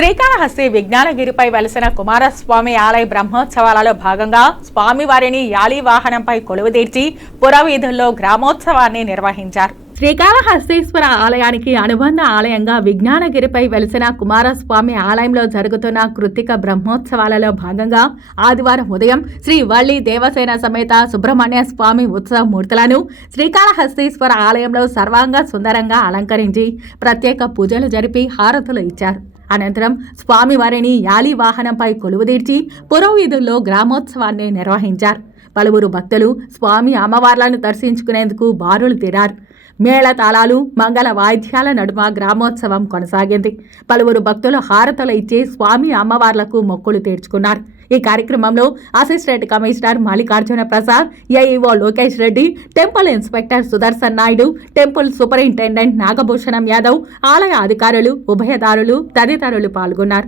శ్రీకాళహస్తి విజ్ఞానగిరిపై వెలసిన కుమారస్వామి ఆలయ బ్రహ్మోత్సవాలలో భాగంగా స్వామివారిని యాలి వాహనంపై కొలువుదీర్చి పురవీధుల్లో గ్రామోత్సవాన్ని నిర్వహించారు. శ్రీకాళహస్తీశ్వర ఆలయానికి అనుబంధ ఆలయంగా విజ్ఞానగిరిపై వెలిసిన కుమారస్వామి ఆలయంలో జరుగుతున్న కృత్తిక బ్రహ్మోత్సవాలలో భాగంగా ఆదివారం ఉదయం శ్రీ వల్లి దేవసేన సమేత సుబ్రహ్మణ్య స్వామి ఉత్సవ మూర్తులను శ్రీకాళహస్తీశ్వర ఆలయంలో సర్వాంగ సుందరంగా అలంకరించి ప్రత్యేక పూజలు జరిపి హారతులు ఇచ్చారు. అనంతరం స్వామివారిని యాలి వాహనంపై కొలువుదీర్చి పురోవీధుల్లో గ్రామోత్సవాన్ని నిర్వహించారు. పలువురు భక్తులు స్వామి అమ్మవార్లను దర్శించుకునేందుకు బారులు తీరారు. మేళ తాళాలు మంగళ వాయిద్యాల నడుమ గ్రామోత్సవం కొనసాగింది. పలువురు భక్తులు హారతలు ఇచ్చి స్వామి అమ్మవార్లకు మొక్కులు తీర్చుకున్నారు. ఈ కార్యక్రమంలో assistant commissioner Mallikarjuna Prasad AEO Lokesh Reddy temple inspector Sudarshan Naidu temple superintendent Nagabhushanam Yadav ఆలయ అధికారులు ఉభయదారులు తదితరులు పాల్గొన్నారు.